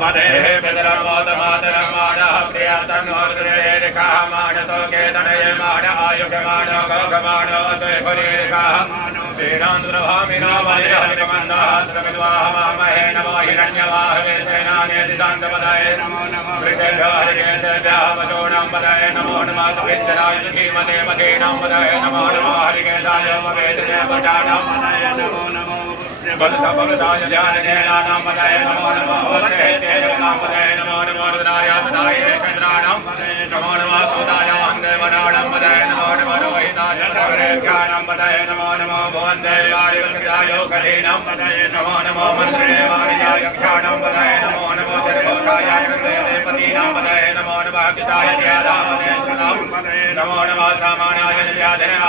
पदे पितरमोदमातरमाणः प्रियतनोर्द्रिरेरिकाः मानसो केतनये मान आयुगमान गौगमानो असेफुरीरिकाः वीरान्द्रभामिनो बलिहरिकमन्दाः सुरविद्वाह मामहे नमो हिरण्यवाहवे सेनानेति शान्तपदये वृषेभ्यो हरिकेशेभ्यः पशूनां पदये नमो नमः सुभिञ्जनाय दुःखीमते मतीनां पदये नमो नमो हरिकेशाय मवेदने पटानां बलसाय ज्ञानेनां पदये नमो नमो अवसेत्ये जगतां पदये नमो नमो रुद्राय तदायिने चन्द्राणां नमो नमः सोदाय देवनानां पदये नमो नमो रोहिताय पदवरेक्षाणां पदये नमो नमो भुवन्देवाय वसुधाय कलीनां नमो नमो मन्त्रिणे वाणियाय यक्षाणां पदये नमो नमो चरघोषाय कृतेपतीनां पदये नमो नमः कृष्णाय ध्यादामदेशनां नमो नमः सामान्याय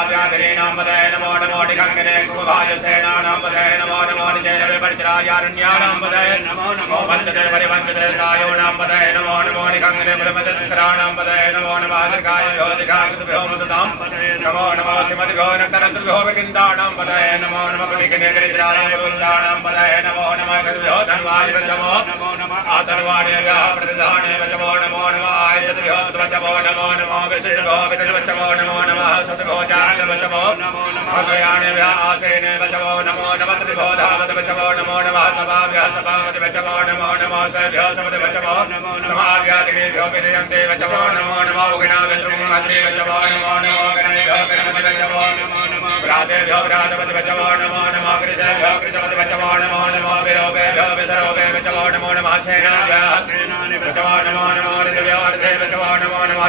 व्याधिनीनां पदये नमो नमो निखङ्गने कुभाय सेनानां पदये नमो नमो निजैरवे परिचरायारण्यानां पदये नमो वन्दते परिवन्दते रायोणां पदये नमो नमो निखङ्गने कुलमदस्कराणां पदये नमो नमः सर्गाय योजिकाकृतभ्यो मसतां नमो नमो श्रीमद्भ्यो नक्तरतुभ्यो विकिन्दाणां पदये नमो नमः कुलिकने गिरिजराय कुरुन्दाणां पदये नमो नमः कृतभ्यो धन्वाय वचमो आतन्वाणेभ्यः प्रतिधाने वचमो नमो नमः आयचतभ्यो सुतवचमो नमो नमो विशिष्टभ्यो विदवचमो नमो नमः सुतभ्यो जातवचमो हसयानेभ्यः आसेने वचमो नमो नमः त्रिभ्यो धावत वचमो नमो नमः सभाभ्यः सभावति वचमो नमो नमः सेभ्यो समति वचमो नमः आर्यादिनेभ्यो विदयन्ते वचमो नमो नमः उगणाविद्रुमहत्रे वचमो नमो नमो गणेभ्यो गणपति वचमो व्रातेभ्यो व्रातपति वचमो नमो नमः कृशेभ्यो कृशपति वचमो नमो नमः विरोपेभ्यो विसरोपे वचमो नमो नमः सेनाभ्यः वचमो नमो नमो ऋतुभ्यो ऋते वचमो नमो नमः